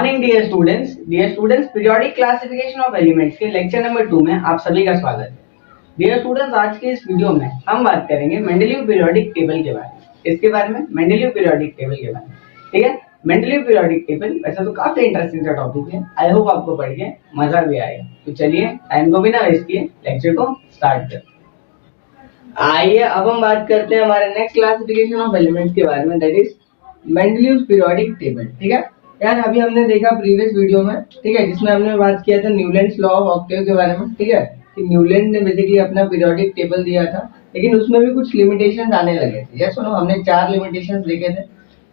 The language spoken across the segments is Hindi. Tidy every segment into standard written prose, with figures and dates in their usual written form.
Morning dear students periodic classification of elements के लेक्चर नंबर 2 में आप सभी का स्वागत है। डियर स्टूडेंट्स, आज के इस वीडियो में हम बात करेंगे मेंडलीव पीरियोडिक टेबल के बारे में। इसके बारे में मेंडलीव पीरियोडिक टेबल के बारे में, ठीक है। मेंडलीव पीरियोडिक टेबल वैसे तो काफी इंटरेस्टिंग सा टॉपिक है। आई होप आपको पढ़ के मजा भी आएगा। तो चलिए टाइम को बिना वेस्ट किए लेक्चर को स्टार्ट करते हैं। आइए अब हम बात करते हैं हमारे नेक्स्ट क्लासिफिकेशन ऑफ एलिमेंट्स के बारे में, that is Mendeleev periodic table. ठीक है यार, अभी हमने देखा प्रीवियस वीडियो में, ठीक है, जिसमें हमने बात किया था न्यूलैंड्स लॉ ऑफ ऑक्टेव के बारे में, ठीक है, कि न्यूलैंड ने बेसिकली अपना पीरियोडिक टेबल दिया था, लेकिन उसमें भी कुछ लिमिटेशंस आने लगे थे। यस सुनो, हमने 4 लिमिटेशंस देखे थे,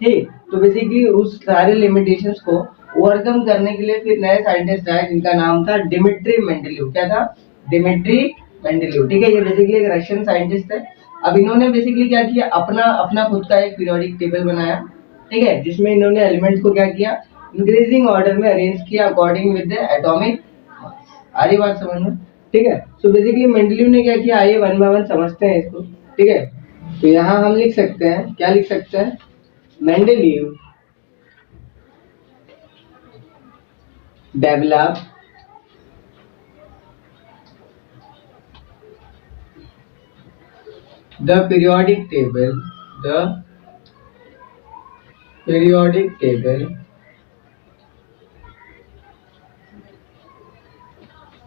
ठीक। तो बेसिकली उस सारे लिमिटेशंस को ओवरकम करने के लिए फिर नए साइंटिस्ट आए जिनका नाम था डिमिट्री मेंडलीव। क्या था? डिमिट्री मेंडलीव, ठीक है। ये बेसिकली एक रशियन साइंटिस्ट है। अब इन्होंने बेसिकली क्या किया, अपना अपना खुद का एक पीरियोडिक टेबल बनाया, ठीक है, जिसमें इन्होंने एलिमेंट्स को क्या किया, इंक्रीजिंग ऑर्डर में अरेंज किया according with the atomic mass. आ रही बात समझ में? ठीक है। सो बेसिकली मेंडलीव ने क्या किया, आइए वन बाय वन समझते हैं इसको, ठीक है। तो यहाँ हम लिख सकते हैं, क्या लिख सकते हैं, Mendeleev develop the periodic table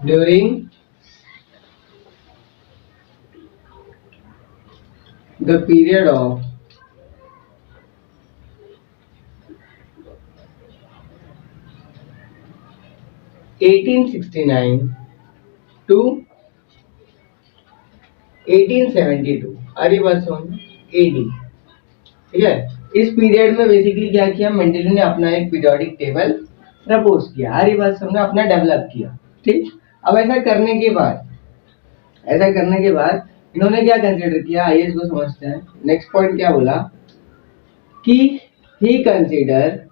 during the period of 1869 to 1872। अरे बात समझ, एडी, ठीक है। इस पीरियड में बेसिकली क्या किया, मेंडलीव ने अपना एक पीरियोडिक टेबल प्रपोज किया। अरे बात समझा, अपना डेवलप किया, ठीक। अब ऐसा करने के बाद इन्होंने क्या कंसीडर किया, आइए इसको समझते हैं। नेक्स्ट पॉइंट क्या बोला कि ही consider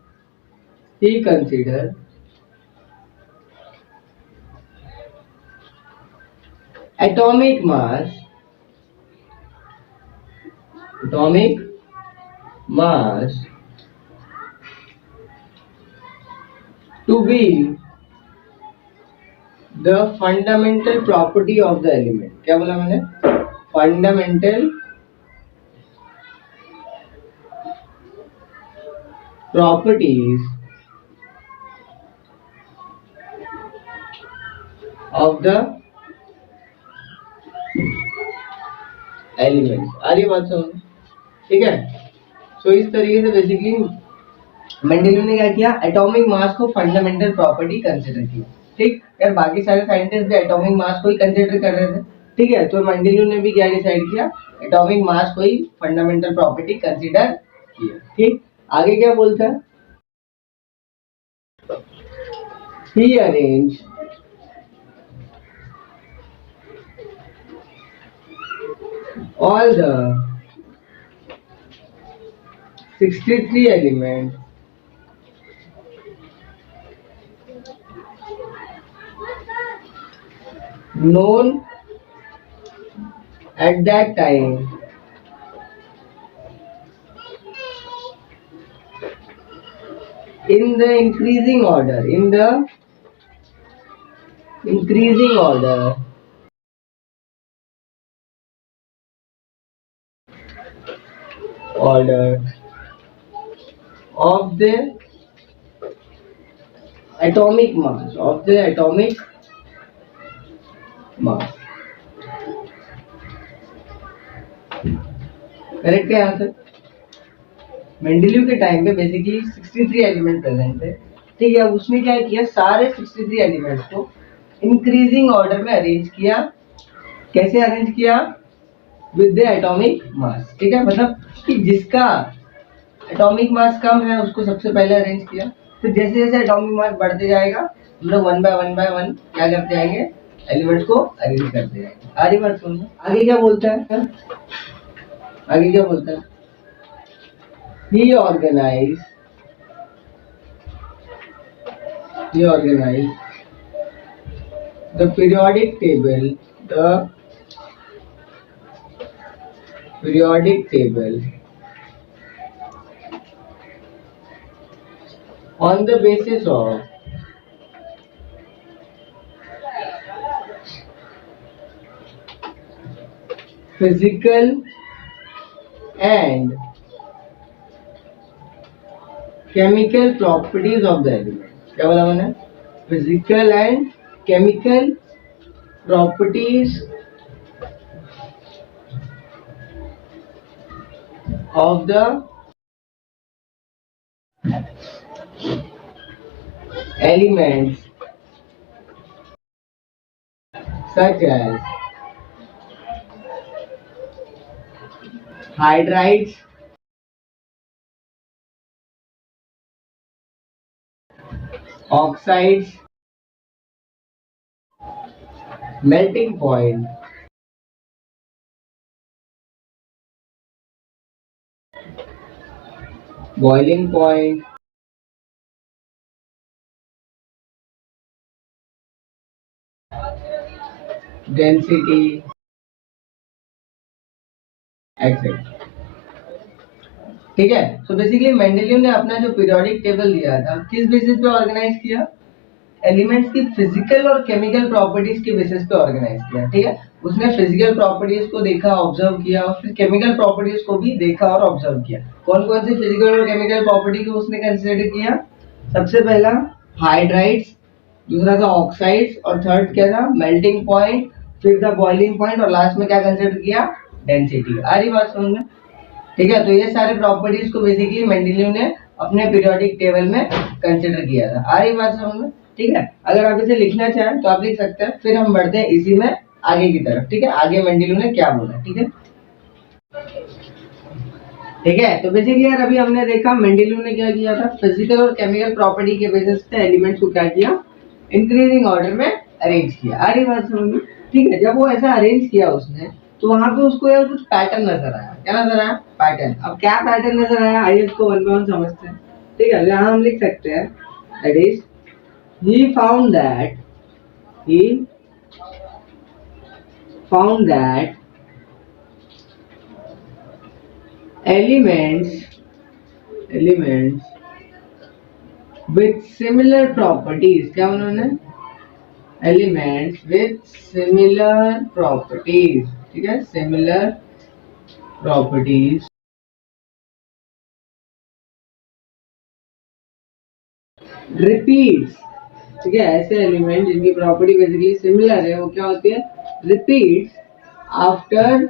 atomic mass to be the fundamental property of the element। क्या बोला मैंने? fundamental properties of the elements. आ रही बात समझ, ठीक है। सो इस तरीके से बेसिकली मेंडलीव ने क्या किया, एटॉमिक मास को फंडामेंटल प्रॉपर्टी कंसीडर किया, ठीक। यार बाकी सारे साइंटिस्ट भी एटॉमिक मास को ही कंसीडर कर रहे थे, ठीक है। तो मेंडलीव ने भी क्या डिसाइड किया, एटॉमिक मास को ही फंडामेंटल प्रॉपर्टी कंसीडर किया, ठीक। आगे क्या बोलता है, ही arrange all the 63 elements known at that time in the increasing order of the atomic mass correct है आंसर। मेंडलीव के टाइम पे बेसिकली 63 एलिमेंट प्रेजेंट थे, ठीक है। उसने क्या किया, सारे 63 एलिमेंट्स को इंक्रीजिंग ऑर्डर में अरेंज किया। कैसे अरेंज किया? विद द एटॉमिक मास, ठीक है। मतलब कि जिसका एटॉमिक मास कम है उसको सबसे पहले अरेंज किया। तो जैसे जैसे एटॉमिक मास बढ़ते जाएगा हम लोग वन बाय वन क्या करते जाएंगे, एलिमेंट्स को अरेंज करते जाएंगे। आ रही बात सुनना। आगे क्या बोलता है, he organized the periodic table on the basis of physical and chemical properties of the element. क्या बोला मैंने? Physical and chemical properties of the elements such as hydrides, oxides, melting point, boiling point, density, etc. ठीक है. तो बेसिकली मेंडेलियव ने अपना जो पीरियोडिक टेबल दिया था किस बेसिस पे ऑर्गेनाइज किया? एलिमेंट्स की फिजिकल और केमिकल प्रॉपर्टीज के बेसिस पे ऑर्गेनाइज किया. ठीक है. उसने फिजिकल प्रॉपर्टीज को देखा, ऑब्जर्व किया और फिर केमिकल प्रॉपर्टीज को भी देखा और ऑब्जर्व किया. कौन कौन सी फिजिकल और केमिकल प्रॉपर्टी को उसने कंसीडर किया? सबसे पहला हाइड्राइड्स, दूसरा था ऑक्साइड्स और थर्ड क्या था? मेल्टिंग पॉइंट, फिर था बॉइलिंग पॉइंट और लास्ट में क्या कंसीडर किया? डेंसिटी. आ रही बात समझ में? ठीक है. तो ये सारे प्रॉपर्टीज को बेसिकली मेंडेलियव ने अपने पीरियोडिक टेबल में कंसीडर किया था. आ रही बात समझ में? ठीक है. अगर आप इसे लिखना चाहें तो आप लिख सकते हैं. फिर हम बढ़ते हैं इसी में आगे की तरफ. ठीक है. आगे मेंडेलियव ने क्या बोला. ठीक है. ठीक है. तो बेसिकली यार अभी हमने देखा मेंडेलियव ने क्या किया था, फिजिकल और केमिकल प्रॉपर्टी के बेसिस पे एलिमेंट्स को क्या किया? इंक्रीजिंग ऑर्डर में अरेंज किया. आ रही बात समझ में? ठीक है. जब वो ऐसा अरेंज किया उसने तो वहां पे उसको यार कुछ पैटर्न नजर आया. क्या नजर आया? पैटर्न. अब क्या पैटर्न नजर आया आइए इसको वन बाय वन समझते हैं. ठीक है. यहाँ हम लिख सकते हैं that is he found that elements with similar properties. क्या उन्होंने? elements with similar properties. ठीक है. similar properties repeats. ठीक है. ऐसे एलिमेंट जिनकी प्रॉपर्टी बेसिकली सिमिलर है वो क्या होती है? Repeats after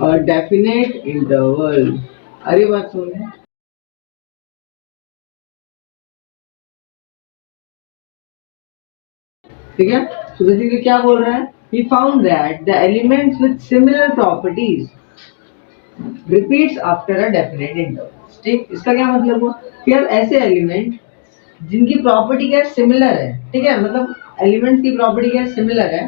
a definite interval. अरे बात सुनिए. ठीक है. तो बेसिकली क्या बोल रहा है? he found that the elements with similar properties repeats after a definite interval. ठीक. इसका क्या मतलब हुआ कि यार ऐसे एलिमेंट जिनकी प्रॉपर्टी क्या सिमिलर है. ठीक है. मतलब एलिमेंट्स की प्रॉपर्टी क्या सिमिलर है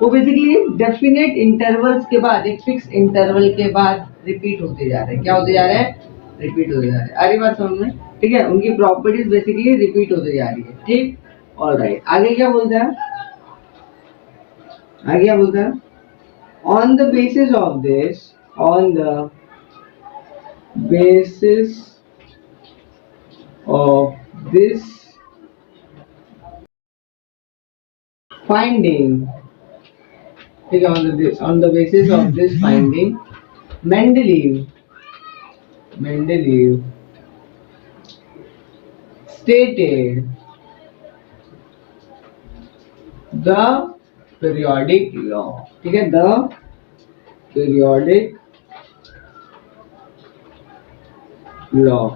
वो बेसिकली डेफिनेट इंटरवल्स के बाद, एक फिक्स इंटरवल के बाद रिपीट होते जा रहे हैं. क्या होते जा रहे हैं? रिपीट होते जा रहे हैं. अरे बात समझ में? ठीक है. उनकी प्रॉपर्टीज बेसिकली रिपीट होते जा रही है. ठीक. ऑलराइट. आगे क्या बोलता है? आगे क्या बोलता है? on the basis of this finding. ठीक है. on the basis of this finding Mendeleev stated the periodic law. ठीक है. the periodic law.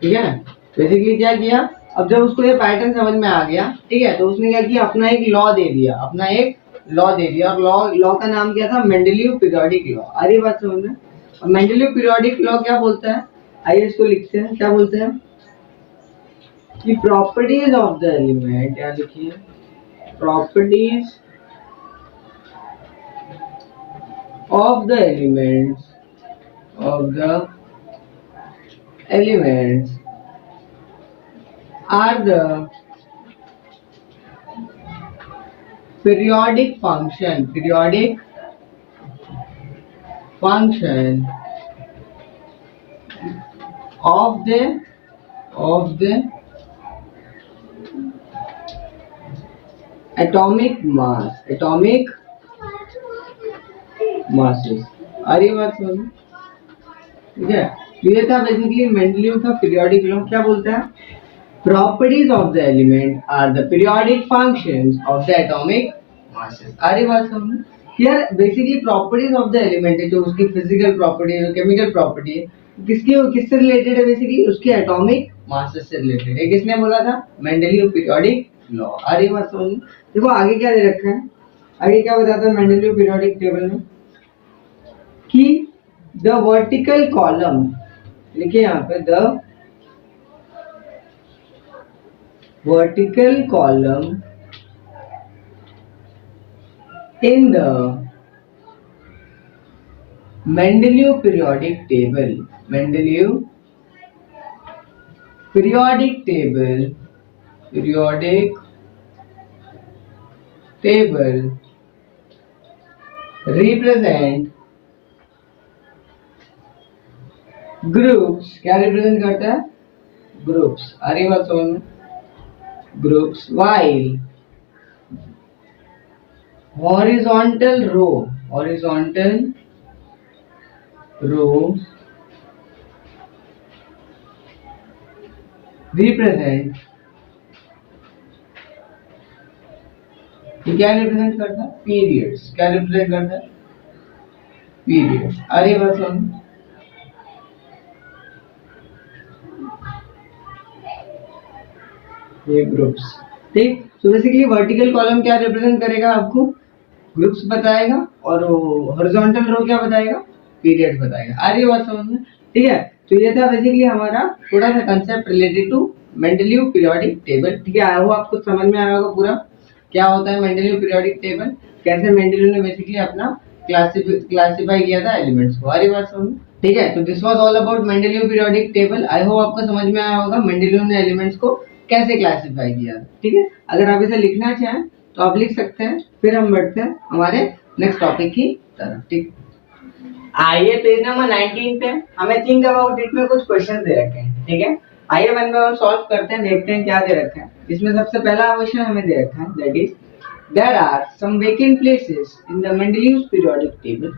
ठीक है. बेसिकली क्या किया? अब जब उसको ये पैटर्न समझ में आ गया. ठीक है. तो उसने क्या किया? अपना एक लॉ दे दिया. और लॉ का नाम क्या था? Mendeleev periodic law. आ रही बात समझ में? और मेंडेलीव पीरियोडिक लॉ क्या बोलता है? आइए इसको लिखते हैं. क्या बोलते हैं कि प्रॉपर्टीज ऑफ द एलिमेंट, क्या लिखिए? Properties of the elements are the periodic function of the atomic masses। आ रही है बात समझ में? ठीक है, तो ये था बेसिकली मेंडलीव का पीरियोडिक लॉ। क्या बोलता है? Properties of the element are the periodic functions of the atomic masses. आ रही बात समझ में? यार basically properties of the element है, जो उसकी फिजिकल प्रॉपर्टी है, केमिकल प्रॉपर्टी है, किससे रिलेटेड है? बेसिकली उसके एटॉमिक मासेस से रिलेटेड है। किसने बोला था? Mendeleev periodic law. आ रही बात समझ में? देखो आगे क्या दे रखा है, आगे क्या बताता है मेंडलीव पीरियोडिक टेबल में कि द वर्टिकल कॉलम, लिखिए यहाँ पे the vertical column in the Mendeleev periodic table, Mendeleev periodic table represent groups. क्या रिप्रेजेंट करता है? ग्रुप्स। आ रही बात समझ में? Groups while horizontal row represent, क्या रिप्रेजेंट करता है? पीरियड्स। क्या रिप्रेजेंट करता है? पीरियड्स। आ रही बात समझ में? ये ग्रुप्स, ठीक। तो बेसिकली वर्टिकल कॉलम क्या रिप्रेजेंट करेगा? आपको ग्रुप्स बताएगा, और हॉरिजॉन्टल रो क्या बताएगा? पीरियड बताएगा। आ रही बात समझ में? ठीक है, तो ये था बेसिकली हमारा थोड़ा सा concept related to Mendeleev periodic table. ठीक है, आया हो आपको समझ में आया होगा पूरा क्या होता है मेंडलीव पीरियोडिक टेबल, कैसे मेंडलीव ने बेसिकली अपना क्लासिफाई किया था एलिमेंट्स को। आ रही बात समझ में? ठीक है, तो this was all about Mendeleev periodic table. I hope आपको समझ में आया होगा मेंडलीव ने एलिमेंट्स को कैसे क्लासिफाई किया। ठीक है, अगर आप इसे लिखना चाहें तो आप लिख सकते हैं। फिर हम बढ़ते हैं हमारे नेक्स्ट टॉपिक की तरफ। ठीक, आइए पेज नंबर 19 पे हमें थिंक अबाउट इट में कुछ क्वेश्चन दे रखे हैं। ठीक है, आइए वन बाय वन सॉल्व करते हैं, देखते हैं क्या दे रखा है। इसमें सबसे पहला क्वेश्चन हमें दे रखा है, that is there are some vacant places in the Mendeleev's periodic table.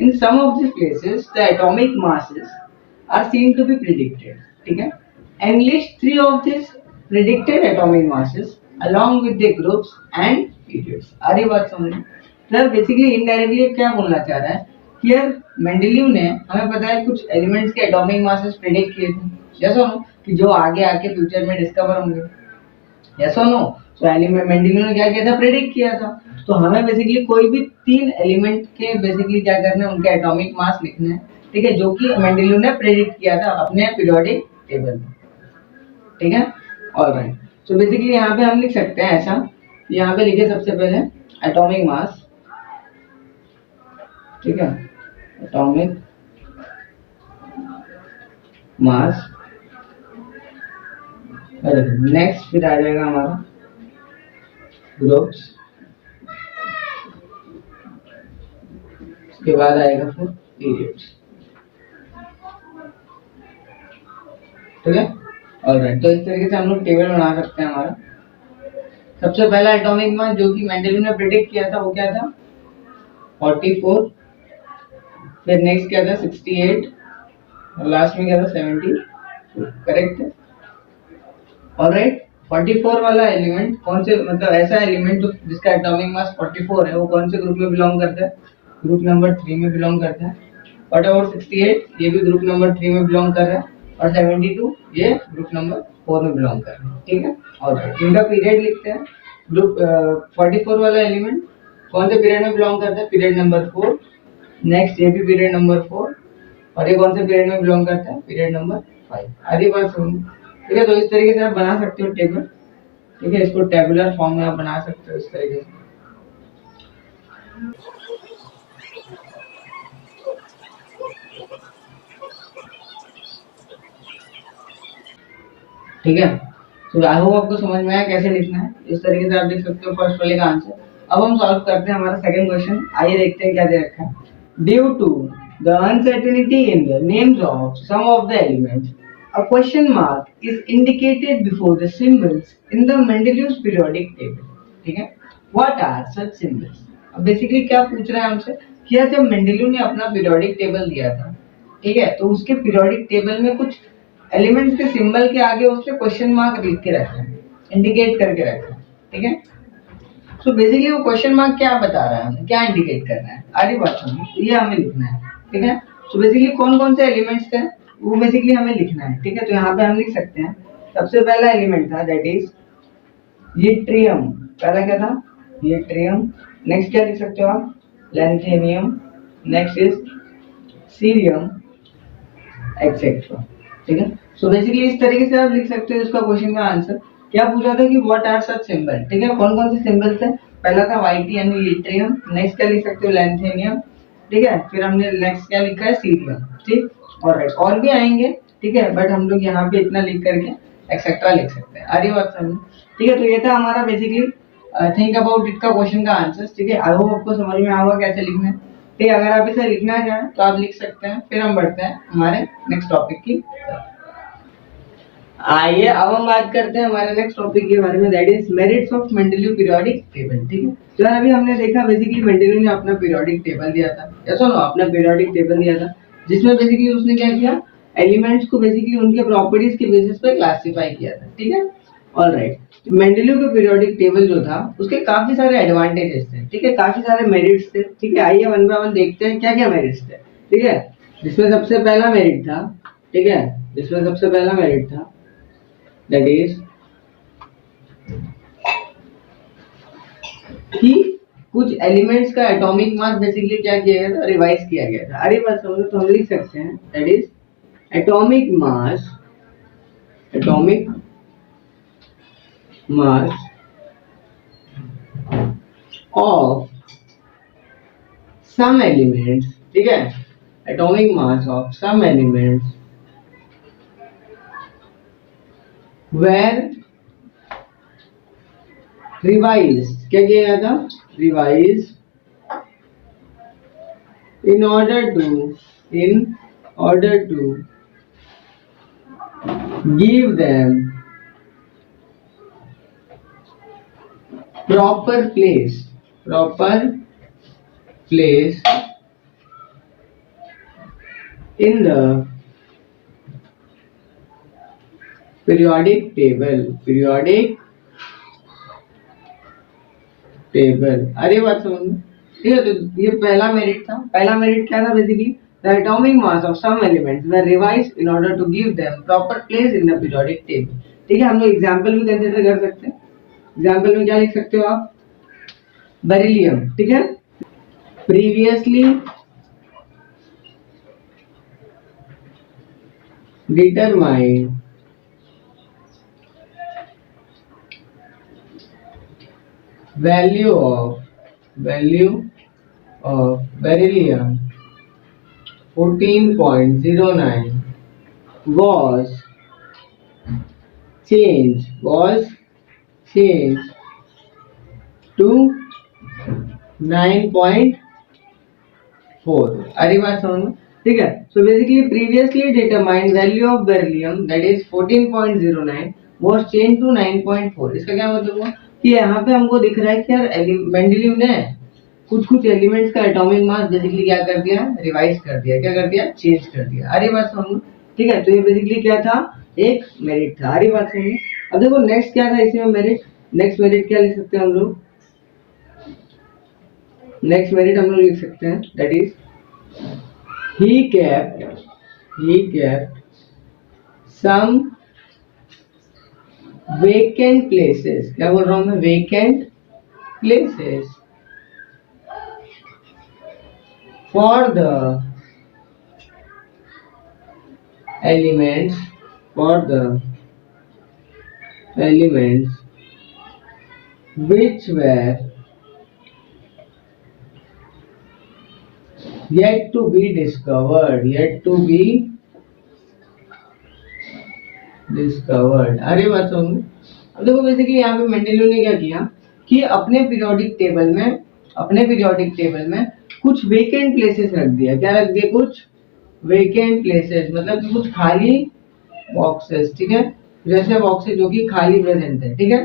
In some of these places the atomic masses are seen to be predicted. ठीक है, and list 3 of these predicted atomic masses along with their groups and periods। आ रही बात समझ में? सर बेसिकली इनडायरेक्टली क्या बोलना चाह रहा है कि यार मेंडलीव ने हमें पता है कुछ एलिमेंट्स के एटॉमिक मासेस प्रेडिक्ट किए थे, जैसा नो कि जो आगे आके फ्यूचर में डिस्कवर होंगे, यस और नो। तो एलिमेंट मेंडलीव ने क्या किया था? प्रेडिक्ट किया था। तो हमें बेसिकली कोई भी 3 एलिमेंट के बेसिकली क्या करना है? उनके एटॉमिक मास लिखने हैं। ठीक है, जो कि मेंडलीव ने प्रेडिक्ट किया था अपने पीरियोडिक टेबल में। ठीक है, ऑलराइट। तो बेसिकली यहाँ पे हम लिख सकते हैं ऐसा, यहाँ पे लिखिए सबसे पहले एटॉमिक मास। ठीक है, एटॉमिक मास। नेक्स्ट फिर आ जाएगा हमारा ग्रुप्स, उसके बाद आएगा फिर पीरियड्स। ठीक है, ऑलराइट। तो इस तरीके से हम लोग टेबल बना सकते हैं हमारा। सबसे पहला एटॉमिक मास जो कि मेंडलीव ने प्रेडिक्ट किया था वो क्या था? 44। फिर नेक्स्ट क्या था? 68, और लास्ट में क्या था? 70। करेक्ट है, ऑलराइट। 44 वाला एलिमेंट कौन से, मतलब ऐसा एलिमेंट जिसका एटॉमिक मास 44 है, वो कौन से ग्रुप में बिलोंग करता है? ग्रुप नंबर 3 में बिलोंग करता है। What about 68? ये भी ग्रुप नंबर 3 में बिलोंग कर रहा है। और 72 ये ग्रुप नंबर 4 में बिलोंग कर रहा है। ठीक है, ऑलराइट। इनका पीरियड लिखते हैं। ग्रुप 44 वाला एलिमेंट कौन से पीरियड में बिलोंग करता है? Period number 4। नेक्स्ट ये भी पीरियड नंबर 4, और ये कौन से पीरियड में बिलोंग करता है? Period number 5। आधी बात समझ? ठीक है, तो इस तरीके से आप बना सकते हो टेबल। ठीक है, इसको टेबुलर फॉर्म में आप बना सकते हो इस तरीके से। ठीक है, तो आई होप आपको समझ में आया कैसे लिखना है। इस तरीके से आप लिख सकते हो फर्स्ट वाले का आंसर। अब हम सॉल्व करते हैं हमारा सेकंड क्वेश्चन। आइए देखते हैं क्या दे रखा है। Due to the uncertainty in the names of some of the elements A question mark is indicated before the symbols in the Mendeleev's periodic table. ठीक है? What are such symbols? अब बेसिकली क्या पूछ रहा है हमसे कि यार जब मेंडेलीव ने अपना पीरियोडिक टेबल दिया था, ठीक है, तो उसके पीरियोडिक टेबल में कुछ एलिमेंट्स के सिंबल के आगे उसने क्वेश्चन मार्क लिख के रखा है, इंडिकेट करके रखा है, ठीक है। सो बेसिकली वो क्वेश्चन मार्क क्या बता रहा है, हमें क्या इंडिकेट करना है, आगे बात सुनिए, तो ये हमें लिखना है, ठीक है। सो बेसिकली कौन कौन से एलिमेंट्स थे वो बेसिकली हमें लिखना है, ठीक है। तो यहाँ पे हम लिख सकते हैं, सबसे पहला एलिमेंट था दैट इज यट्रियम, पहला क्या था यट्रियम। नेक्स्ट क्या लिख सकते हो आप, लैंथेनियम, नेक्स्ट इज सीरियम एक्सेट्रा, ठीक है। सो बेसिकली इस तरीके से आप लिख सकते हो इसका क्वेश्चन का आंसर। क्या पूछा था कि व्हाट आर सच सिंबल, ठीक है, कौन कौन से सिंबल थे, पहला था वाईटी यानी लिट्रियम, नेक्स्ट क्या लिख सकते हो लैंथेनियम, ठीक है, फिर हमने नेक्स्ट क्या लिखा है सीरियम, ठीक, और भी आएंगे, ठीक है, बट हम लोग यहाँ पे इतना लिख करके एक्सेट्रा लिख सकते हैं। आ रही बात समझ, ठीक है। तो ये था हमारा बेसिकली थिंक अबाउट इट का क्वेश्चन का आंसर, ठीक है। आई होप आपको समझ में आएगा कैसे लिखना है, ठीक है। अगर आप इसे लिखना चाहें तो आप लिख सकते हैं। फिर हम बढ़ते हैं हमारे नेक्स्ट टॉपिक की। आइए अब हम बात करते हैं हमारे नेक्स्ट टॉपिक के बारे में, that is merits of Mendeleev periodic table, ठीक है। तो अभी हमने देखा बेसिकली मेंडेलीव ने अपना पीरियोडिक टेबल दिया था, या सुनो अपना पीरियोडिक टेबल दिया था, जिसमें बेसिकली उसने क्या किया, एलिमेंट्स को बेसिकली उनके प्रॉपर्टीज के बेसिस पे क्लासिफाई किया था, ठीक है। ऑलराइट, मेंडेलीव का पीरियोडिक टेबल जो था उसके काफी सारे एडवांटेजेस थे, ठीक है, काफी सारे मेरिट्स थे, ठीक है। आइए वन बाय वन देखते हैं क्या क्या मेरिट्स थे, ठीक है। जिसमें सबसे पहला मेरिट था, ठीक है, जिसमें सबसे पहला मेरिट था दैट इज कि कुछ एलिमेंट्स का एटॉमिक मास बेसिकली क्या किया गया था, रिवाइज किया गया था। अरे बात समझो, तो हम लिख सकते हैं that is atomic mass of some elements, ठीक है, atomic mass of some elements were revised, क्या किया गया था, revised in order to give them proper place in the periodic table। अरे बात समझ में, ठीक है। तो ये पहला मेरिट था। पहला मेरिट क्या था basically, the atomic mass of some elements were revised in order to give them proper place in the periodic table, ठीक है। हम लोग एग्जांपल भी कंसीडर कर सकते हैं। एग्जांपल में क्या लिख सकते हो आप, बेरिलियम, ठीक है, previously determined value of beryllium 14.09 was changed to 9.4। अरे बात समझ में, ठीक है। So basically previously determined value of beryllium that is 14.09 was changed to 9.4। इसका क्या मतलब हुआ कि यहाँ पे हमको दिख रहा है कि यार मेंडेलीव ने कुछ एलिमेंट्स का एटॉमिक मास बेसिकली क्या कर दिया, रिवाइज कर दिया, क्या कर दिया, चेंज कर दिया। अरे बात समझ, ठीक है। तो ये बेसिकली क्या था, एक मेरिट था। अरे बात समझ। अब देखो नेक्स्ट क्या था इसमें मेरिट, नेक्स्ट मेरिट क्या लिख सकते हैं हम लोग, नेक्स्ट मेरिट हम लोग लिख सकते हैं that is he kept some vacant places, क्या बोल रहा हूं मैं, vacant places for the elements which were yet to be discovered। अरे बात समझ। अब देखो बेसिकली यहाँ पे मेंडेलीव ने क्या किया कि अपने पीरियोडिक टेबल में कुछ वेकेंट प्लेसेस रख दिया। क्या रख दिया, कुछ वेकेंट प्लेसेस, मतलब कि कुछ खाली बॉक्सेस, ठीक है, जैसे बॉक्सेस जो कि खाली प्रेजेंट है, ठीक है।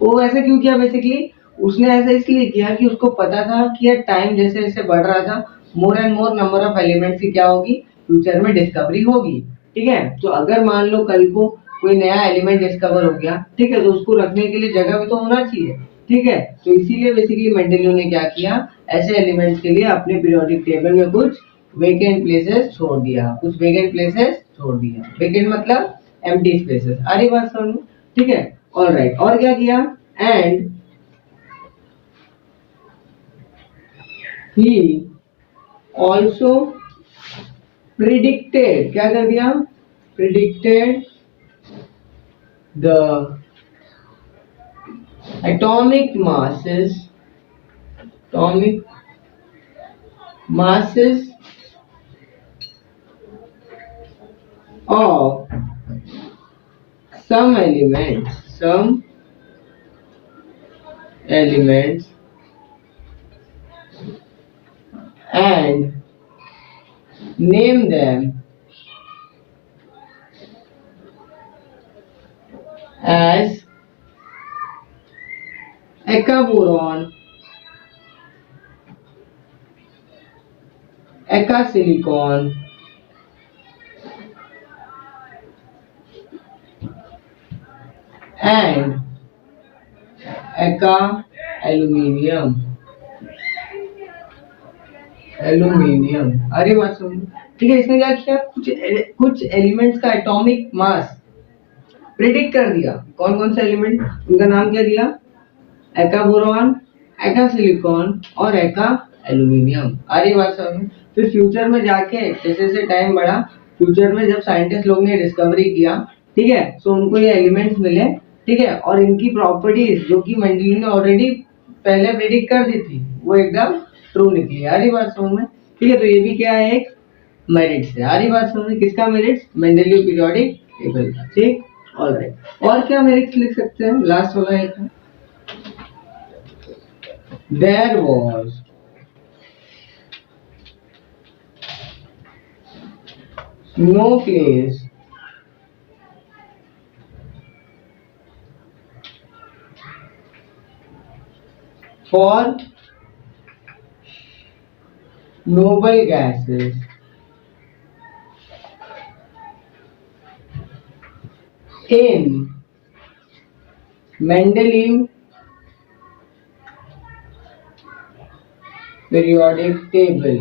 वो ऐसा क्यों किया, बेसिकली उसने ऐसा इसलिए किया कि उसको पता था कि यार टाइम जैसे जैसे बढ़ रहा था, more and more number of elements की क्या होगी, फ्यूचर में डिस्कवरी होगी, ठीक है। तो अगर मान लो कल को कोई नया एलिमेंट डिस्कवर हो गया, ठीक है, तो उसको रखने के लिए जगह भी तो होना चाहिए, ठीक है। तो इसीलिए बेसिकली मेंडेलियो ने क्या किया, ऐसे एलिमेंट्स के लिए अपने पीरियोडिक टेबल में कुछ वेकेंट प्लेसेस छोड़ दिया, कुछ वेकेंट प्लेसेस छोड़ दिया। वेकेंट मतलब एम्प्टी स्पेसेस। आ रही बात समझ में, ठीक है। ऑलराइट, और क्या किया, एंड he also predicted, क्या कर दिया, predicted the atomic masses of some elements and name them as eka-boron, eka-silicon, and eka-aluminium। अरे बात सुन, ठीक है। इसने क्या किया, कुछ एलिमेंट्स का एटॉमिक मास प्रिडिक्ट कर दिया। कौन कौन से एलिमेंट, उनका नाम क्या दिया, एका बोरॉन, एका सिलिकॉन और एका एल्यूमिनियम। अरे बात समझ। फिर फ्यूचर में जाके जैसे जैसे टाइम बढ़ा, फ्यूचर में जब साइंटिस्ट लोग ने डिस्कवरी किया, ठीक है, तो उनको ये एलिमेंट्स मिले, ठीक है, और इनकी प्रॉपर्टीज जो कि मेंडेलियो ने ऑलरेडी पहले प्रिडिक्ट कर दी थी, वो एकदम ट्रू निकली। आ रही बात समझ में, ठीक है। तो ये भी क्या है, एक मेरिट्स है। आ रही बात समझ में, किसका मेरिट्स, मेंडेलियो पीरियोडिक टेबल का, ठीक। ऑलराइट, और क्या मेरिट्स लिख सकते हैं, लास्ट वाला एक है, there was no place for noble gases in Mendeleev periodic table,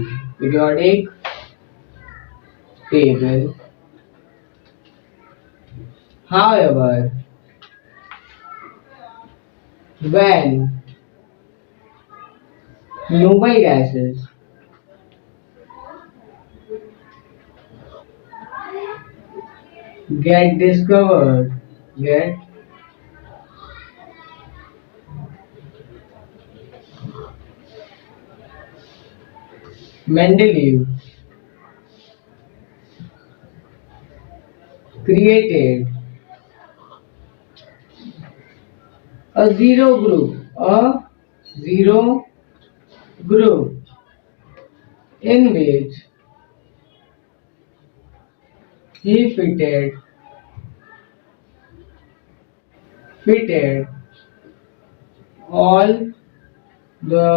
however, when noble gases get discovered, Mendeleev created a zero group in which he fitted all the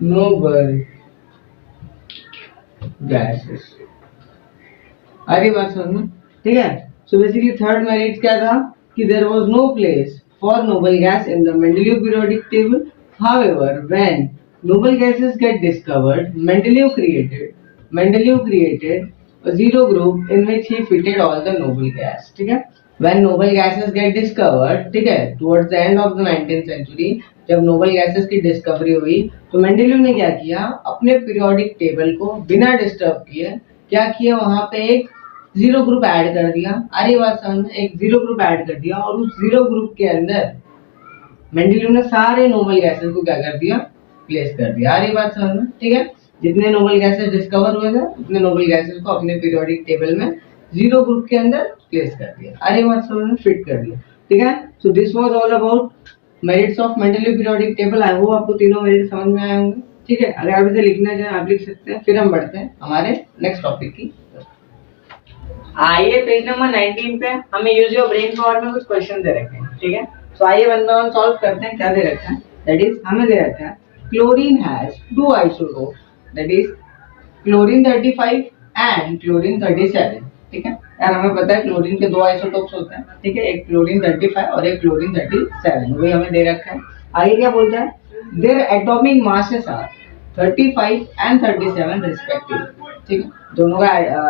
noble gases। आगे बात समझ में, ठीक है। सो बेसिकली थर्ड मेरिट क्या था कि there was no place for noble gas in the Mendeleev periodic table, however when noble gases get discovered, Mendeleev created a zero group in which he fitted all the noble gas, ठीक है। When noble gases get discovered, ठीक है, towards the end of the 19th century, जब नोबल गैसेस की डिस्कवरी हुई, तो मेंडेलियो ने क्या किया, अपने पीरियोडिक टेबल को बिना डिस्टर्ब किए क्या किया, वहां पे एक जीरो ग्रुप ऐड कर दिया। अरे बात समझ, एक जीरो ग्रुप ऐड कर दिया, और उस जीरो ग्रुप के अंदर मेंडेलियो ने सारे नोबल गैसेस को क्या कर दिया, प्लेस कर दिया। आ रही बात समझ में, ठीक है। जितने नोबल गैसेस डिस्कवर हुए थे, उतने नोबल गैसेस को अपने पीरियोडिक टेबल में जीरो ग्रुप के अंदर प्लेस कर दिया। आ रही बात समझ में, फिट कर दिया, ठीक है। So this was all about merits of Mendeleev periodic table. I hope आपको तीनों मेरिट समझ में आए होंगे, ठीक है। अगर आप इसे लिखना चाहें आप लिख सकते हैं, फिर हम बढ़ते हैं हमारे नेक्स्ट टॉपिक की। आइए पेज नंबर 19 पे हमें यूज योर ब्रेन पावर में कुछ क्वेश्चन दे रखे हैं, ठीक है। तो आइए वन बाय वन सॉल्व करते हैं। क्या दे रखा है, दैट इज हमें दे रखा है chlorine has two isotope, that is chlorine 35 and chlorine 37, ठीक है। यार हमें पता है क्लोरीन के दो आइसोटोप्स होते हैं, ठीक है, एक क्लोरीन 35 और एक क्लोरीन 37, वही हमें दे रखा है। आगे क्या बोलता है, their atomic masses are 35 and 37 respectively, ठीक है। दोनों का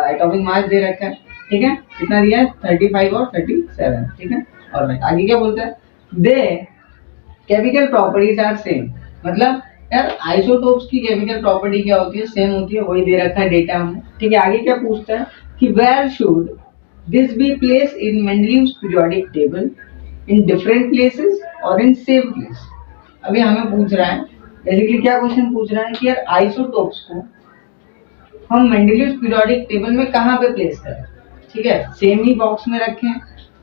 एटॉमिक मास दे रखा है, ठीक है। कितना दिया है, 35 और 37, ठीक है। और आगे क्या बोलता है, दे केमिकल प्रॉपर्टीज आर सेम, मतलब यार आइसोटोप्स की केमिकल प्रॉपर्टी क्या होती है, सेम होती है, वही दे रखा है डेटा हमें, ठीक है। आगे क्या पूछता है कि where should this be place in Mendeleev's periodic table, in different places और इन सेम प्लेस। अभी हमें पूछ रहा है बेसिकली, क्या क्वेश्चन पूछ रहा है कि यार आइसोटोप्स को हम मेंडलीव्स पीरियोडिक टेबल में कहाँ पे प्लेस करें, ठीक है। सेम ही बॉक्स में रखें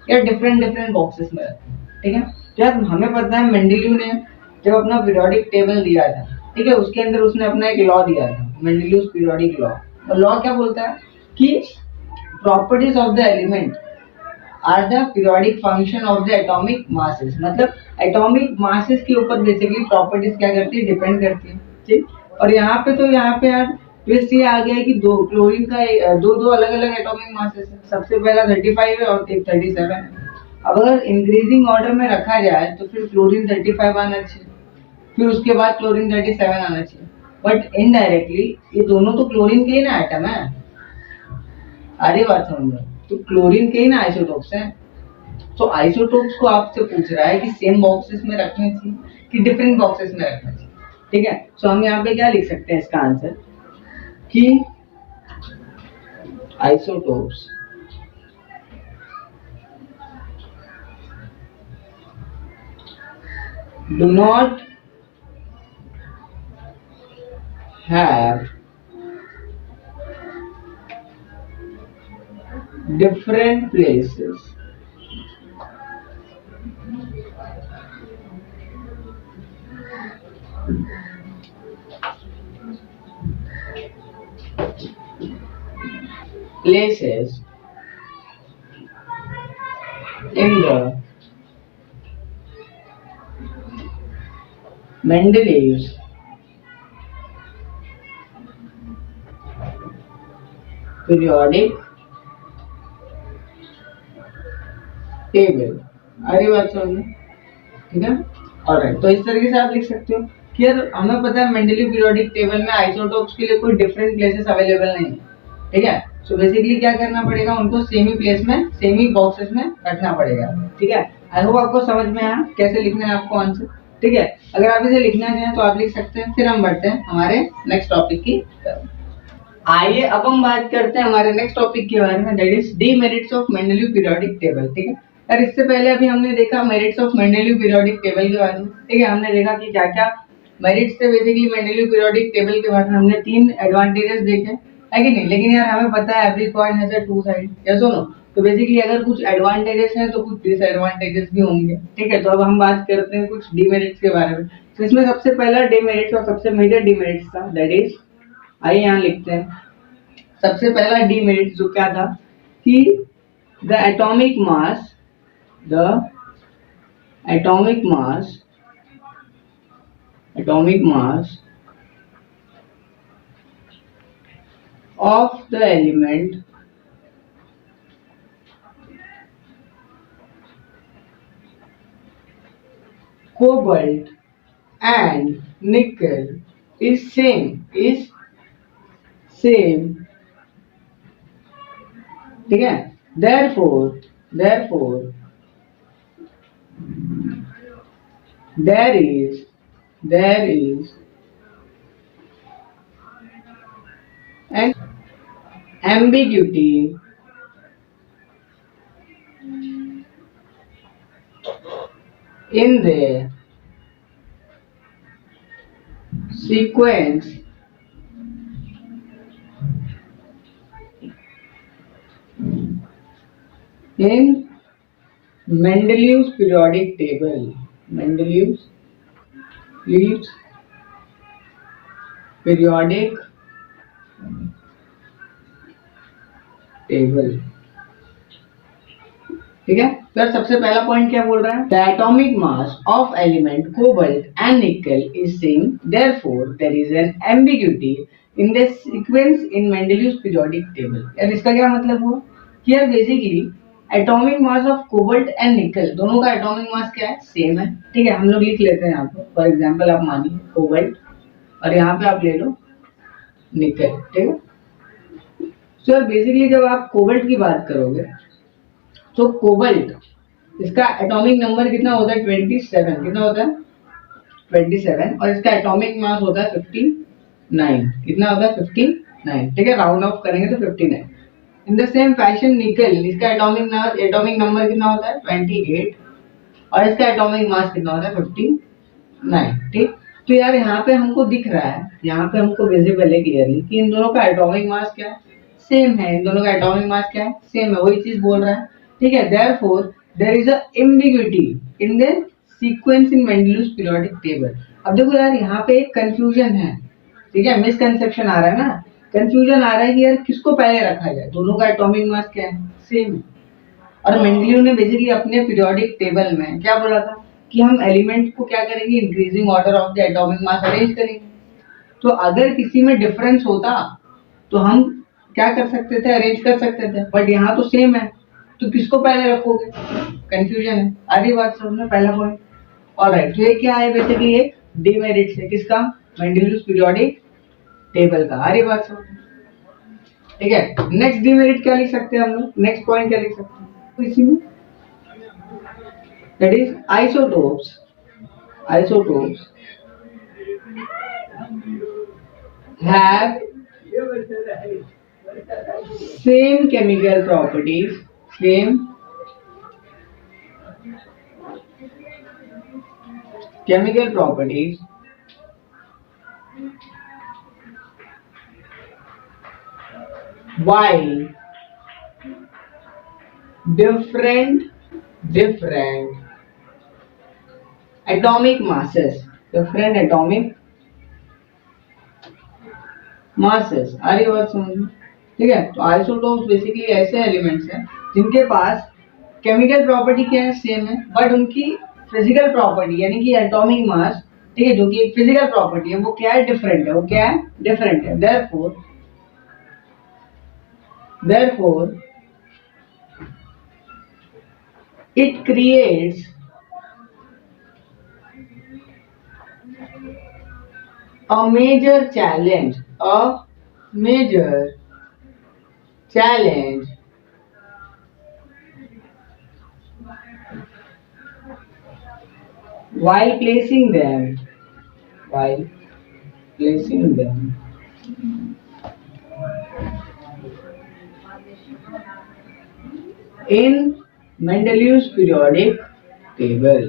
या डिफरेंट डिफरेंट बॉक्सेस में रखें, ठीक है। तो यार हमें पता है मेंडलीव ने जब अपना पीरियोडिक टेबल दिया था, ठीक है, उसके अंदर उसने अपना एक लॉ दिया था, मेंडलीव्स पीरियोडिक लॉ। और लॉ क्या बोलता है कि properties of the element are the periodic function of the atomic masses, मतलब एटॉमिक मासेस के ऊपर बेसिकली प्रॉपर्टीज क्या करती है, डिपेंड करती है, ठीक। और यहाँ पे तो यहाँ पे यार ट्विस्ट ये आ गया है कि दो क्लोरीन का दो दो अलग अलग एटॉमिक मासेस है, सबसे पहला 35 है और एक 37 है। अब अगर इंक्रीजिंग ऑर्डर में रखा जाए तो फिर क्लोरीन 35 आना चाहिए, फिर उसके बाद क्लोरीन 37 आना चाहिए, बट इनडायरेक्टली ये दोनों तो क्लोरीन के ही ना एटम है। अरे बात समझ में, तो क्लोरीन के ही ना आइसोटोप्स हैं। तो आइसोटोप्स को आपसे पूछ रहा है कि सेम बॉक्सेस में रखने चाहिए कि डिफरेंट बॉक्सेस में रखना चाहिए, ठीक है। सो हम यहाँ पे क्या लिख सकते हैं इसका आंसर कि isotopes do not have different places in the Mendeleev's periodic table। अरे बात समझ में, ठीक है। ऑलराइट, तो इस तरीके से आप लिख सकते हो कि यार हमें पता है मेंडलीव पीरियोडिक टेबल में आइसोटोप्स के लिए कोई डिफरेंट प्लेसेस अवेलेबल नहीं है, ठीक है। सो बेसिकली क्या करना पड़ेगा, उनको सेम ही प्लेस में सेम ही बॉक्सेस में रखना पड़ेगा, ठीक है। आई होप आपको समझ में आया कैसे लिखना है आपको आंसर, ठीक है। अगर आप इसे लिखना चाहें तो आप लिख सकते हैं। फिर हम बढ़ते हैं हमारे नेक्स्ट टॉपिक की तरफ। आइए अब हम बात करते हैं हमारे नेक्स्ट टॉपिक के बारे में, that is demerits of Mendeleev periodic table, ठीक है। यार इससे पहले अभी हमने देखा merits of Mendeleev periodic table के बारे में, ठीक है। हमने देखा कि क्या क्या मेरिट्स थे बेसिकली मेंडलीव पीरियोडिक टेबल के बारे में, हमने 3 एडवांटेजेस देखे, है कि नहीं। लेकिन यार हमें पता है every coin has a two side, yes और नो। तो बेसिकली अगर कुछ एडवांटेजेस हैं तो कुछ डिसएडवांटेजेस भी होंगे, ठीक है। तो अब हम बात करते हैं कुछ डीमेरिट्स के बारे में। तो इसमें सबसे पहला डीमेरिट्स और सबसे मेजर डीमेरिट्स था, दैट इज, आइए यहाँ लिखते हैं। सबसे पहला डीमेरिट जो क्या था कि the atomic mass the atomic mass of the element cobalt and nickel is same, ठीक है। therefore there is an ambiguity in the sequence in Mendeleev's periodic table, Mendeleev's periodic table, ठीक है। तो सबसे पहला पॉइंट क्या बोल रहा है, the atomic mass of element cobalt and nickel is same, therefore there is an ambiguity in the sequence in Mendeleev's periodic table. यार इसका क्या मतलब हुआ, here basically atomic mass of cobalt and nickel दोनों का एटॉमिक मास क्या है, सेम है। ठीक है, हम लोग लिख लेते हैं यहाँ पे, फॉर एग्जांपल आप मानिए कोबाल्ट और यहाँ पे आप ले लो निकल। ठीक है, सर बेसिकली जब आप कोबाल्ट की बात करोगे तो कोबाल्ट इसका एटॉमिक नंबर कितना होता है, 27। कितना होता है, 27। और इसका एटॉमिक मास होता है 59। कितना होता है, 59। ठीक है, राउंड ऑफ करेंगे तो 59। इन द सेम फैशन निकल इसका एटॉमिक नंबर कितना होता है, 28। और इसका एटॉमिक मास कितना होता है, 59। ठीक, तो यार यहाँ पे हमको दिख रहा है, यहाँ पे हमको विजिबल है क्लियरली कि इन दोनों का एटॉमिक मास क्या है, सेम है। इन दोनों का एटॉमिक मास क्या है, सेम है, वही चीज बोल रहा है। ठीक है, therefore there is a ambiguity in the sequence in Mendeleev's periodic table। अब देखो यार यहाँ पे एक कंफ्यूजन है, ठीक है, मिसकंसेप्शन आ रहा है ना, कंफ्यूजन आ रहा है कि यार किसको पहले रखा जाए, दोनों का एटॉमिक मास क्या है, सेम है। और मेंडलीव ने बेसिकली अपने पीरियोडिक टेबल में क्या बोला था कि हम एलिमेंट को क्या करेंगे, increasing order of the atomic mass arrange करेंगे। तो अगर किसी में डिफरेंस होता तो हम क्या कर सकते थे, अरेंज कर सकते थे, बट यहाँ तो सेम है, तो किसको पहले रखोगे, कंफ्यूजन है। आधी बात समझ में, पहला पॉइंट। ऑलराइट, तो ये क्या है, बेसिकली एक डिमेरिट्स है किसका, मेंडलीव्स पीरियोडिक टेबल का। आधी बात समझ में, ठीक है। नेक्स्ट डिमेरिट क्या लिख सकते हैं हम लोग, नेक्स्ट पॉइंट क्या लिख सकते हैं तो इसी में, that is isotopes have same chemical properties while different atomic masses, आ रही बात समझ में, ठीक है। तो आइसोटोप्स बेसिकली ऐसे एलिमेंट्स हैं जिनके पास केमिकल प्रॉपर्टी क्या है, सेम है, बट उनकी फिजिकल प्रॉपर्टी यानी कि एटॉमिक मास, ठीक है, जो कि एक फिजिकल प्रॉपर्टी है, वो क्या है, डिफरेंट है। वो क्या है, डिफरेंट है। therefore it creates a major challenge while placing them in Mendeleev's periodic table।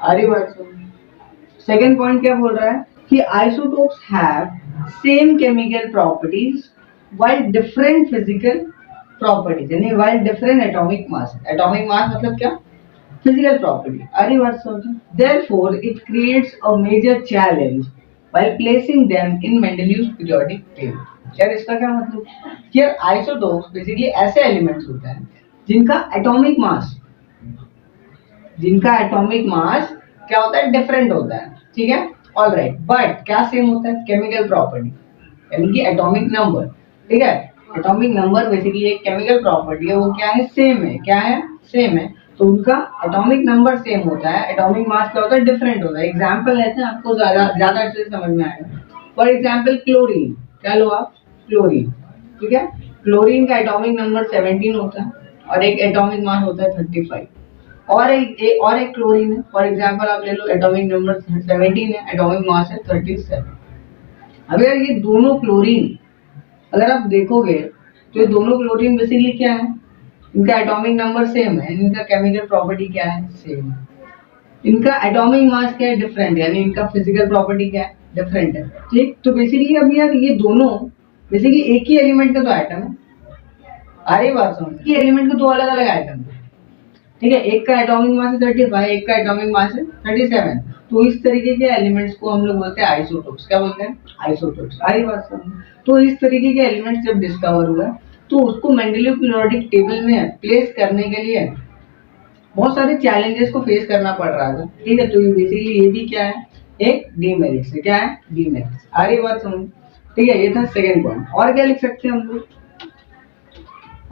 आ रही बात समझ। सेकेंड पॉइंट क्या बोल रहा है कि isotopes have same chemical properties while different physical properties, यानी वाइल डिफरेंट एटॉमिक मास मतलब क्या, फिजिकल प्रॉपर्टी। आ रही बात समझ। therefore it creates a major challenge while placing them in Mendeleev's periodic table। यार इसका क्या मतलब, यार आइसोटोप्स बेसिकली ऐसे एलिमेंट्स होते हैं जिनका एटॉमिक मास क्या होता है, डिफरेंट होता है। ठीक है, ऑलराइट, बट क्या सेम होता है, केमिकल प्रॉपर्टी यानी कि एटॉमिक नंबर। ठीक है, एटॉमिक नंबर बेसिकली एक केमिकल प्रॉपर्टी है, वो क्या है, सेम है। क्या है, सेम है। तो उनका एटॉमिक नंबर सेम होता है, एटॉमिक मास क्या होता है, डिफरेंट होता है। एग्जांपल लेते हैं, आपको ज्यादा अच्छे से समझ में आएगा। फॉर एग्जांपल क्लोरीन, क्या लो आप, क्लोरीन। ठीक है, क्लोरीन का एटॉमिक नंबर 17 होता है और एक एटॉमिक मास होता है 35। और एक क्लोरीन है, फॉर एग्जांपल आप ले लो, एटॉमिक नंबर 17 है, एटॉमिक मास है 37। अब यार ये दोनों क्लोरीन अगर आप देखोगे तो ये दोनों क्लोरीन बेसिकली क्या है, इनका एटॉमिक नंबर सेम है, इनका केमिकल प्रॉपर्टी क्या है, सेम है। इनका एटॉमिक मास क्या है, डिफरेंट, यानी इनका फिजिकल प्रॉपर्टी क्या है, डिफरेंट है। ठीक, तो बेसिकली अब यार ये दोनों बेसिकली एक ही एलिमेंट का तो आइटम है। आ रही बात समझ, एक ही एलिमेंट के दो अलग अलग आइटम है। ठीक है, एक का एटॉमिक मास है 35, एक का एटॉमिक मास है 37। तो इस तरीके के एलिमेंट्स को हम लोग बोलते हैं आइसोटोप्स। क्या बोलते हैं? आइसोटोप्स। आई बात समझ। तो इस तरीके के एलिमेंट्स जब डिस्कवर हुआ तो उसको मेंडेलीव पीरियोडिक टेबल में प्लेस करने के लिए बहुत सारे चैलेंजेस को फेस करना पड़ रहा था। ठीक है, तो बेसिकली ये भी क्या है, एक डीमेरिट्स है। क्या है? डीमेरिट्स। आ रही बात समझ? ठीक है, ये था सेकेंड पॉइंट। और क्या लिख सकते हैं हम लोग?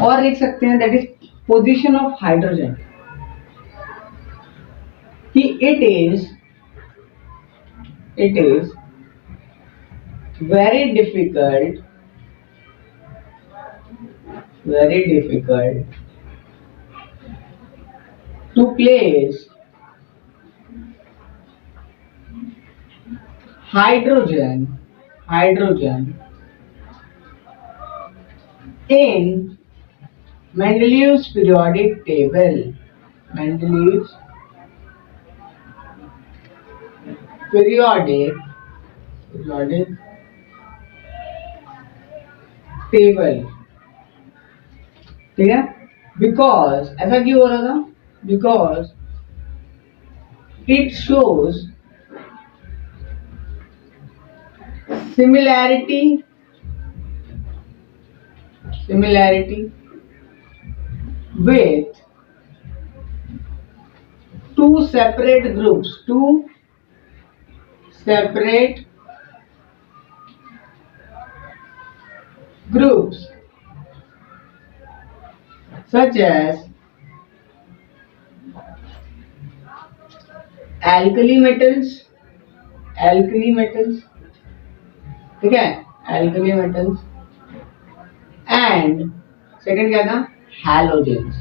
और लिख सकते हैं that is position of hydrogen, कि it is very difficult to place hydrogen in Mendeleev's periodic table. Mendeleev's periodic table. ठीक है, बिकॉज ऐसा क्यों हो रहा था? Because it shows similarity with two separate groups such as alkali metals, ठीक है, alkali metals and सेकंड क्या था? halogens।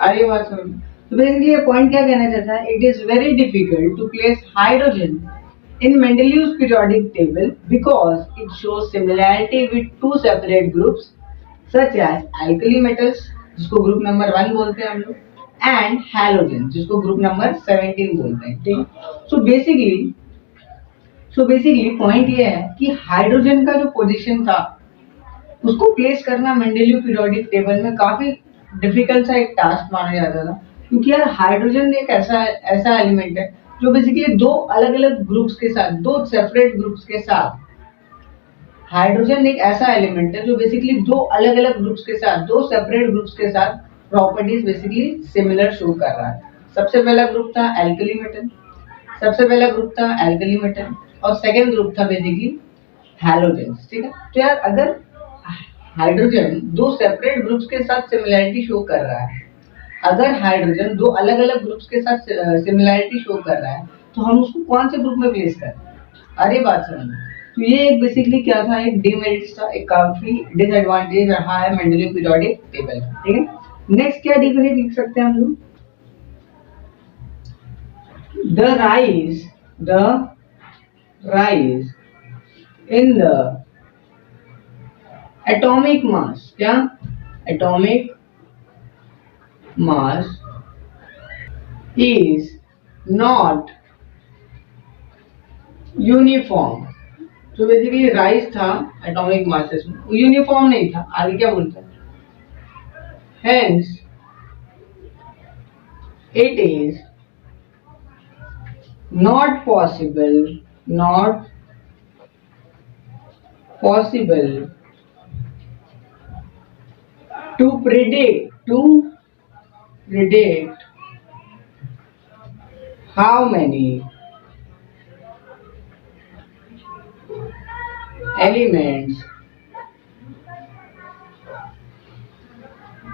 अरे बात समझ। तो बेसिकली ये पॉइंट क्या कहना चाहता है? It is very difficult to place hydrogen in Mendeleev's periodic table because it shows similarity with two separate groups such as alkali metals, जिसको ग्रुप नंबर 1 बोलते हैं हम लोग, and halogen, जिसको ग्रुप नंबर 17 बोलते हैं। ठीक, सो बेसिकली पॉइंट ये है कि हाइड्रोजन का जो पोजीशन था उसको प्लेस करना मेंडेलीव पीरियोडिक टेबल में काफी डिफिकल्ट सा एक टास्क माना जाता था, क्योंकि यार हाइड्रोजन एक ऐसा एलिमेंट है जो बेसिकली दो अलग अलग ग्रुप्स के साथ, दो सेपरेट ग्रुप्स के साथ, हाइड्रोजन एक ऐसा एलिमेंट है जो बेसिकली दो अलग अलग ग्रुप्स के साथ, दो सेपरेट ग्रुप्स के साथ प्रॉपर्टीज बेसिकली सिमिलर शो कर रहा है। सबसे पहला ग्रुप था एल्कली मेटल, और सेकेंड ग्रुप था बेसिकली हैलोजेंस। ठीक है, तो यार अगर हाइड्रोजन दो सेपरेट ग्रुप्स के साथ सिमिलैरिटी शो कर रहा है, अगर हाइड्रोजन दो अलग अलग ग्रुप्स के साथ सिमिलैरिटी शो कर रहा है, तो हम उसको कौन से ग्रुप में प्लेस करें? अरे बात समझ। तो ये एक बेसिकली क्या था, एक डीमेरिट था, एक काफी डिसएडवांटेज रहा है मेंडेलीव पीरियोडिक टेबल का। ठीक है, नेक्स्ट क्या डीमेरिट लिख सकते हैं हम लोग? The rise in the atomic mass, क्या? atomic mass is not uniform। तो बेसिकली राइज था एटॉमिक मासेस में, वो यूनिफॉर्म नहीं था। आगे क्या बोलता है? Hence it is not possible to predict how many elements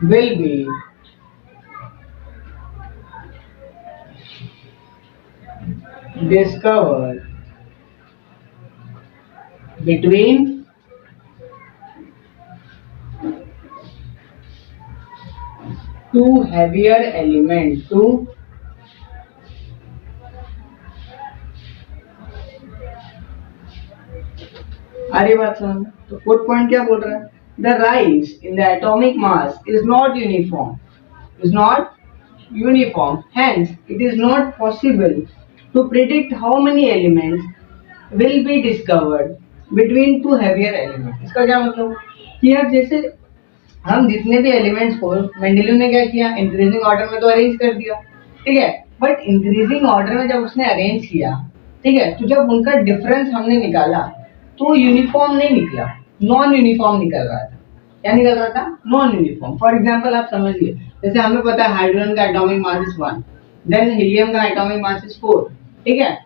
will be discovered between two heavier elements, अरे बात समझ। तो फोर्थ पॉइंट क्या बोल रहा है? The rise in the atomic mass is not uniform, hence it is not possible to predict how many elements will be discovered between two heavier elements। इसका क्या मतलब कि यार जैसे हम जितने भी एलिमेंट्स को मेंडेलीव ने क्या किया, इंक्रीजिंग ऑर्डर में तो अरेंज कर दिया। ठीक है, बट इंक्रीजिंग ऑर्डर में जब उसने अरेंज किया, ठीक है, तो जब उनका डिफरेंस हमने निकाला तो यूनिफॉर्म नहीं निकला, नॉन यूनिफॉर्म निकल रहा था। क्या निकल रहा था? Non uniform. फॉर एग्जाम्पल आप समझिए, जैसे हमें पता है हाइड्रोजन का atomic mass is 1, then helium का एटॉमिक मास इज 4, ठीक है।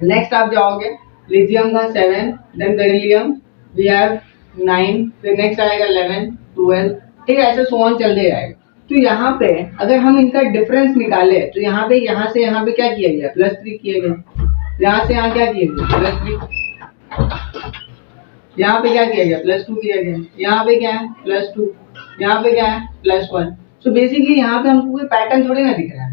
नेक्स्ट आप जाओगे, लिथियम का 7, देन बेरिलियम वी हैव 9, फिर नेक्स्ट आएगा 11, 12, ठीक है, ऐसे सो ऑन चलते जाएगा। तो यहाँ पे अगर हम इनका डिफरेंस निकाले तो यहाँ पे यहाँ से यहाँ पे क्या किया गया? +3 किया गया। यहाँ से यहाँ क्या किया गया? +3। यहाँ पे क्या किया गया? +2 किया गया। यहाँ पे क्या है? +2। यहाँ पे क्या है? +1। सो बेसिकली यहाँ पे हमको कोई पैटर्न थोड़ी ना दिख रहा है।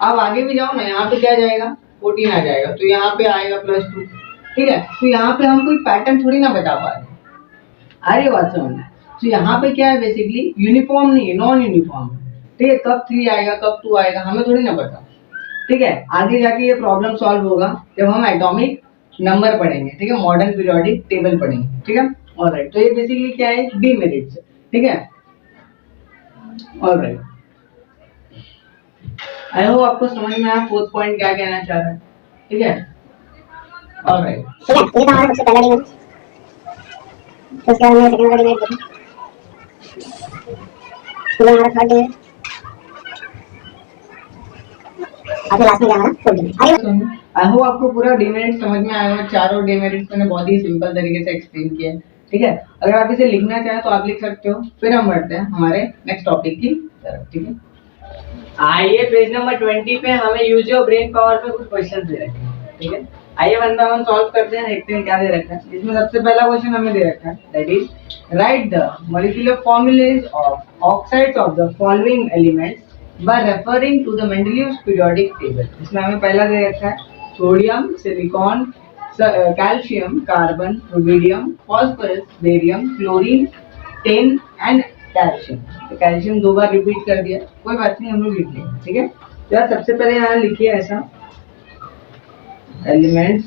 आप आगे भी जाओ ना, यहाँ पे क्या जाएगा? 14 आ जाएगा, तो यहाँ पे आएगा +2, ठीक है। तो यहाँ पे हम कोई पैटर्न थोड़ी ना बता पा रहे। आ रही बात समझ में? तो यहाँ पे क्या है? बेसिकली यूनिफॉर्म नहीं है, नॉन यूनिफॉर्म है, ठीक है। कब 3 आएगा, कब 2 आएगा, हमें थोड़ी ना पता, ठीक है। आगे जाके ये प्रॉब्लम सॉल्व होगा जब हम एटॉमिक नंबर पढ़ेंगे, ठीक है, मॉडर्न पीरियोडिक टेबल पढ़ेंगे, ठीक है। ऑलराइट, तो ये बेसिकली क्या है? डीमेरिट्स है, ठीक है। ऑलराइट, आई होप आपको समझ में आया फोर्थ पॉइंट क्या कहना चाह रहा है, ठीक है। ऑलराइट, ठीक है, ये था हमारा सबसे पहला डिमेरिट। तो उसके बाद हमने सेकंड वाला डिमेरिट देखा, ये हमारा थर्ड डिमेरिट, और लास्ट में क्या हमारा फोर्थ डिमेरिट। आई होप आपको पूरा डिमेरिट समझ में आया होगा। चारों डिमेरिट्स मैंने बहुत ही सिंपल तरीके से एक्सप्लेन किया है, ठीक है। अगर आप इसे लिखना चाहें तो आप लिख सकते हो। फिर हम बढ़ते हैं हमारे नेक्स्ट टॉपिक की तरफ, ठीक है। आइए पेज नंबर 20 पे हमें यूज योर ब्रेन पावर पे कुछ क्वेश्चन दे रखे हैं, ठीक है। आइए वन बाय वन सॉल्व करते हैं, देखते हैं क्या दे रखा है। इसमें सबसे पहला क्वेश्चन हमें दे रखा है, that is right the molecular formulas of oxides of the following elements by referring to the Mendeleev's periodic table. इसमें हमें पहला दे रखा है sodium, silicon, calcium, carbon, rubidium, phosphorus, barium, chlorine, tin and calcium. तो कैल्शियम 2 बार रिपीट कर दिया, कोई बात नहीं, हम लोग लिख लेंगे, ठीक है। यार सबसे पहले यहाँ लिखिए ऐसा एलिमेंट्स,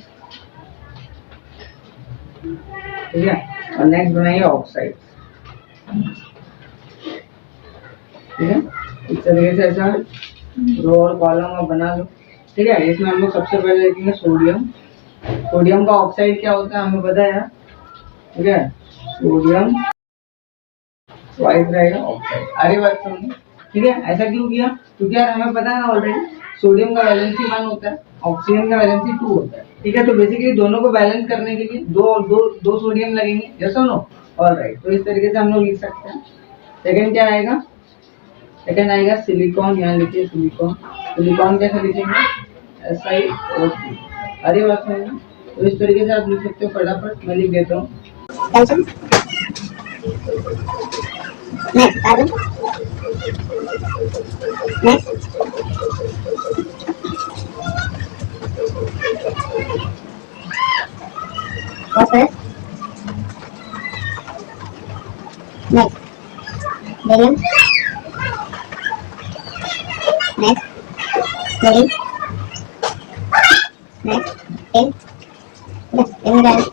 ठीक है, और नेक्स्ट बनाइए ऑक्साइड, ठीक है। इस तरीके से ऐसा रो और कॉलम आप बना लो, ठीक है। इसमें हम लोग सबसे पहले लिखेंगे सोडियम। सोडियम का ऑक्साइड क्या होता है हमें पता है, ठीक है। सोडियम ट्वाइस रहेगा ऑक्साइड। अरे बात समझे, ठीक है। ऐसा क्यों किया? क्योंकि यार हमें पता है ना ऑलरेडी सोडियम का वैलेंसी 1 होता है, ऑक्सीजन का वैलेंसी 2 होता है, ठीक है। तो बेसिकली दोनों को बैलेंस करने के लिए दो सोडियम लगेंगे, यस और नो? ऑलराइट, तो इस तरीके से हम लोग लिख सकते हैं। सेकंड क्या आएगा? सेकंड आएगा सिलिकॉन। यहाँ लिखिए सिलिकॉन। सिलिकॉन कैसे लिखेंगे? SiO2। अरे बात समझे, तो इस तरीके से आप लिख सकते हो। फटाफट मैं लिख देता हूँ। Calcium, next carbon, next phosphorus, next barium, next chlorine, next tin, tin में जाएगा।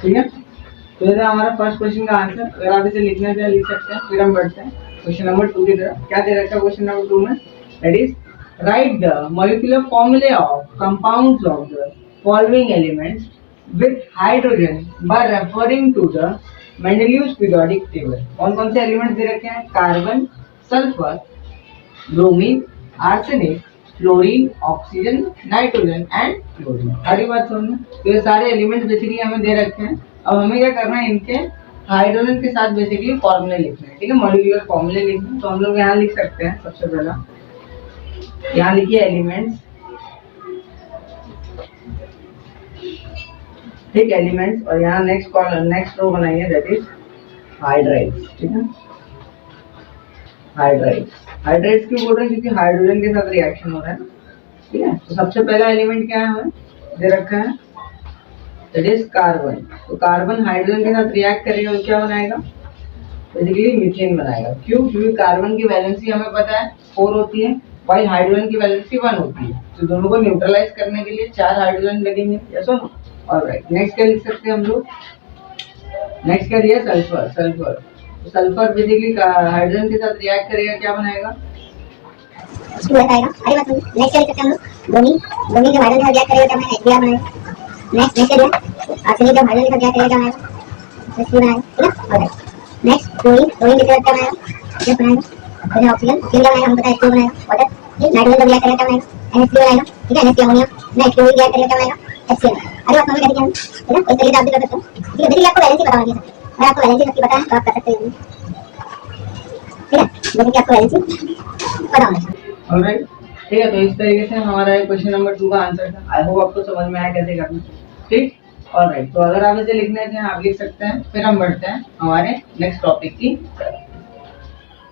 ठीक है, तो ये था हमारा फर्स्ट क्वेश्चन का आंसर। अगर आप इसे लिखना चाहे लिख सकते हैं। फिर हम बढ़ते हैं क्वेश्चन नंबर 2 की तरफ। क्या दे रखा है क्वेश्चन नंबर 2 में? That is right the molecular formula of compounds of the following elements with hydrogen by referring to the Mendeleev's periodic table. कौन कौन से एलिमेंट्स दे रखे हैं? Carbon, sulphur, bromine, arsenic, fluorine, oxygen, nitrogen and chlorine. सारी बात समझ में? तो ये सारे एलिमेंट्स बेसिकली हमें दे रखे हैं। अब हमें क्या करना है? इनके हाइड्रोजन के साथ बेसिकली फॉर्मूले लिखने हैं, ठीक है। मॉलिक्यूलर फॉर्मूले लिखने हैं, तो हम लोग यहाँ लिख सकते हैं। सबसे पहला यहाँ लिखिए एलिमेंट्स, ठीक, एलिमेंट्स, और यहाँ नेक्स्ट रो बनाइए, दैट इज हाइड्राइड्स, ठीक है। हाइड्राइड्स क्यों बोल रहे हैं? क्योंकि हाइड्रोजन के साथ रिएक्शन हो रहा है, ठीक है। तो सबसे पहला एलिमेंट क्या है हमें दे रखा है? That is carbon. तो कार्बन हाइड्रोजन के साथ रिएक्ट करेगा तो क्या बनाएगा, बेसिकली मीथेन बनाएगा। क्यों? क्योंकि कार्बन की वैलेंसी हमें पता है 4 होती है, वाइल हाइड्रोजन की वैलेंसी 1 होती है। तो दोनों को न्यूट्रलाइज करने के लिए 4 हाइड्रोजन लगेंगे, यस और नो। ऑलराइट, नेक्स्ट क्या लिख सकते हैं हम लोग, नेक्स्ट क्या दिया, सल्फर। सल्फर, तो सल्फर बेसिकली हाइड्रोजन के साथ रिएक्ट करेगा, क्या बनाएगा, उसकी वजह आएगा। अरे बात नहीं, नेक्स्ट क्या लिख सकते हैं हम लोग, ब्रोमीन। ब्रोमीन जब हाइड्रोजन के साथ रिएक्ट करेगा क्या बनाएगा, HBr बनाएगा। नेक्स्ट नेक्स्ट क्या दिया, आर्सेनिक जब हाइड्रोजन के साथ रिएक्ट करेगा क्या बनाएगा, H3 बनाएगा, ठीक है। Alright, next chlorine. क्लोरीन किसके साथ क्या बनाएगा, H बनाएगा। फिर ऑक्सीजन, ऑक्सीजन क्या बनाएगा, हम पता है H2 बनाएगा। वाटर, ठीक, नाइट्रोजन जब रिएक्ट करेगा क्या बनाएगा, NH3 बनाएगा, ठीक है। NH3 ammonia, next chlorine react करेगा क्या बनाएगा, HCl। अरे बात समझ में कैसे क्या, ठीक है। इस तरीके से आप भी कर सकते हो, ठीक है। बेसिकली आपको वैलेंसी पता होनी चाहिए। अगर आपको वैलेंसी सबकी पता है तो आप कर सकते हो, ठीक है। बेसिकली आपको वैलेंसी पता होना चाहिए। ऑलराइट, ठीक है। तो इस तरीके से हमारा क्वेश्चन नंबर 2 का आंसर था। आई होप आपको समझ में आया कैसे करना, ठीक। ऑलराइट, तो अगर आप इसे लिखना चाहें आप लिख सकते हैं। फिर हम बढ़ते हैं हमारे नेक्स्ट टॉपिक की तरफ।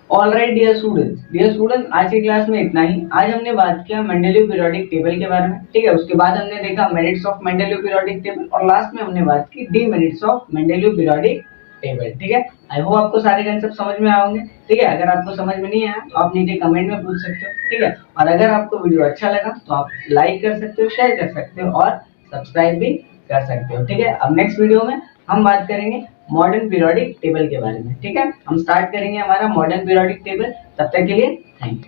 ऑलराइट डियर स्टूडेंट्स, आज की क्लास में इतना ही। आज हमने बात किया मेंडेलीव पीरियोडिक टेबल के बारे में, ठीक है। उसके बाद हमने देखा merits of Mendeleev periodic table, और लास्ट में हमने बात की demerits of Mendeleev periodic table, ठीक है। आई होप आपको सारे कंसेप्ट समझ में आए होंगे, ठीक है। अगर आपको समझ में नहीं आया तो आप नीचे कमेंट में पूछ सकते हो, ठीक है। और अगर आपको वीडियो अच्छा लगा तो आप लाइक कर सकते हो, शेयर कर सकते हो और सब्सक्राइब भी कर सकते हो, ठीक है। अब नेक्स्ट वीडियो में हम बात करेंगे मॉडर्न पीरियोडिक टेबल के बारे में, ठीक है। हम स्टार्ट करेंगे हमारा मॉडर्न पीरियोडिक टेबल। तब तक के लिए थैंक यू।